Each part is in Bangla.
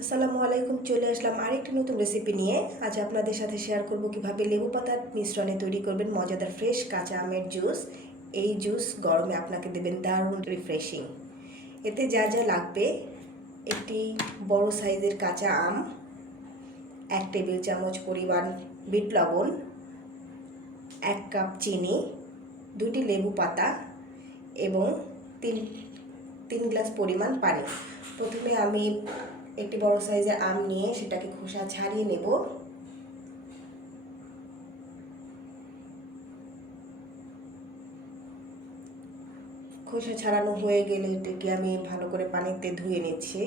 আসসালামু আলাইকুম। চলে আসলাম আরেকটি নতুন রেসিপি নিয়ে। আজ আপনাদের সাথে শেয়ার করব কিভাবে লেবু পাতার মিশ্রণে তৈরি করবেন মজাদার ফ্রেশ কাঁচা আমের জুস। এই জুস গরমে আপনাকে দেবেন দারুণ রিফ্রেশিং। এতে যা যা লাগবে: একটি বড় সাইজের কাঁচা আম, 1 টেবিল চামচ পরিমাণ বিট লবণ, 1 কাপ চিনি, 2টি লেবু পাতা এবং তিন গ্লাস পরিমাণ পানি। প্রথমে আমি একটি বড় সাইজের আম নিয়ে সেটাকে খোসা ছাড়িয়ে নেব। খোসা ছাড়ানো হয়ে গেলে এটাকে আমি ভালো করে পানিতে ধুয়ে নিচ্ছি।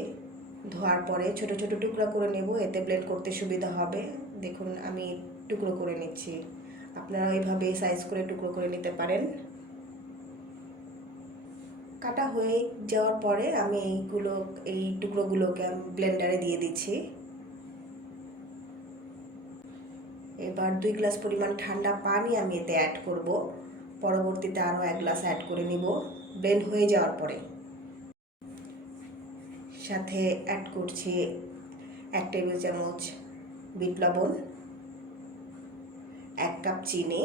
ধোয়ার পরে ছোট ছোট টুকরা করে নেব, এতে ব্লেন্ড করতে সুবিধা হবে। দেখুন আমি টুকরো করে নিচ্ছি, আপনারা এইভাবে সাইজ করে টুকরো করে নিতে পারেন। কাটা হয়ে যাওয়ার পরে আমি এই টুকরোগুলোকে ব্লেন্ডারে দিয়ে দিচ্ছি। এবার 2 গ্লাস পরিমাণ ঠান্ডা পানি আমি এতে অ্যাড করব। পরবর্তীতে আরও 1 গ্লাস অ্যাড করে নিব ব্লেন্ড হয়ে যাওয়ার পরে। সাথে অ্যাড করছি 1 টেবিল চামচ বিট লবণ, 1 কাপ চিনি।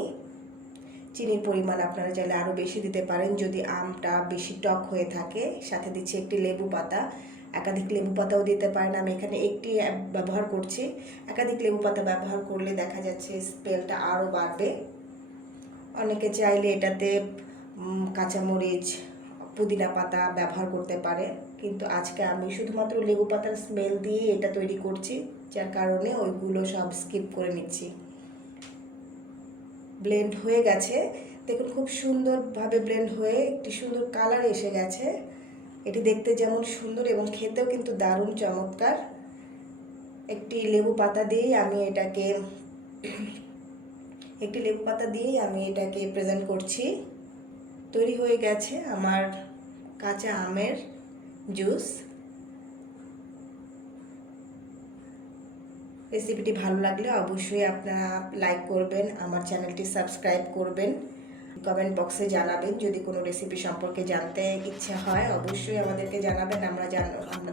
চিনির পরিমাণ আপনারা চাইলে আরও বেশি দিতে পারেন যদি আমটা বেশি টক হয়ে থাকে। সাথে দিচ্ছি একটি লেবু পাতা, একাধিক লেবু পাতাও দিতে পারেন। আমি এখানে একটি ব্যবহার করছি। একাধিক লেবু পাতা ব্যবহার করলে দেখা যাচ্ছে স্মেলটা আরও বাড়বে। অনেকে চাইলে এটাতে কাঁচামরিচ, পুদিনা পাতা ব্যবহার করতে পারে, কিন্তু আজকে আমি শুধুমাত্র লেবু পাতার স্মেল দিয়ে এটা তৈরি করছি, যার কারণে ওইগুলো সব স্কিপ করে নিচ্ছি। ব্লেন্ড হয়ে গেছে, দেখুন খুব সুন্দরভাবে ব্লেন্ড হয়ে একটি সুন্দর কালার এসে গেছে। এটি দেখতে যেমন সুন্দর এবং খেতেও কিন্তু দারুণ চমৎকার। একটি লেবু পাতা দিয়েই আমি এটাকে প্রেজেন্ট করছি। তৈরি হয়ে গেছে আমার কাঁচা আমের জুস। রেসিপিটি ভালো লাগলে অবশ্যই আপনারা লাইক করবেন, আমার চ্যানেলটি সাবস্ক্রাইব করবেন। কমেন্ট বক্সে জানাবেন যদি কোনো রেসিপি সম্পর্কে জানতে ইচ্ছা হয়, অবশ্যই আমাদেরকে জানাবেন। আমরা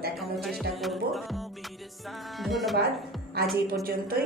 দেখানোর চেষ্টা করব। ধন্যবাদ, আজ এই পর্যন্তই।